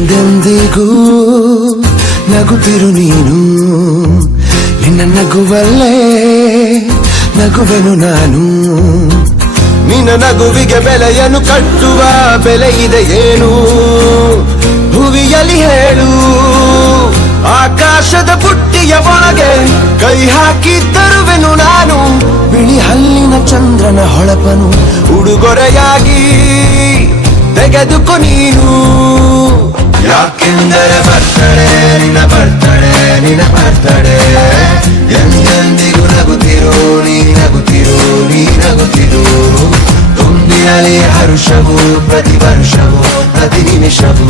ಎಂದೆಂದಿಗೂ ನಗುತ್ತಿರು ನೀನು, ನಿನ್ನ ನಗುವಲ್ಲೇ ನಗುವೆನು ನಾನು. ನಿನ್ನ ನಗುವಿಗೆ ಬೆಲೆಯನ್ನು ಕಟ್ಟುವ ಬೆಲೆ ಇದೆ ಏನು, ಭುವಿಯಲ್ಲಿ ಹೇಳು. ಆಕಾಶದ ಬುಟ್ಟಿಯ ಒಳಗೆ ಕೈ ಹಾಕಿ ತರುವೆನು ನಾನು, ಬಿಳಿ ಹಲ್ಲಿನ ಚಂದ್ರನ ಹೊಳಪನು ಉಡುಗೊರೆಯಾಗಿ ತೆಗೆದುಕೊ ನೀನು. ಯಾಕೆಂದರೆ ಬರ್ತಡೆ ನಿನ್ನ ಬರ್ತಡೆ, ನಿನ್ನ ಬರ್ತಡೆ. ಎಂದೆಂದಿಗೂ ನಗುತ್ತಿರು ನೀ ನಗುತ್ತಿರು ನೀ ನಗುತ್ತಿರು. ತುಂಬಿರಲಿ ಹರುಷವು ಪ್ರತಿ ವರ್ಷವೂ ಪ್ರತಿ ನಿಮಿಷವೂ.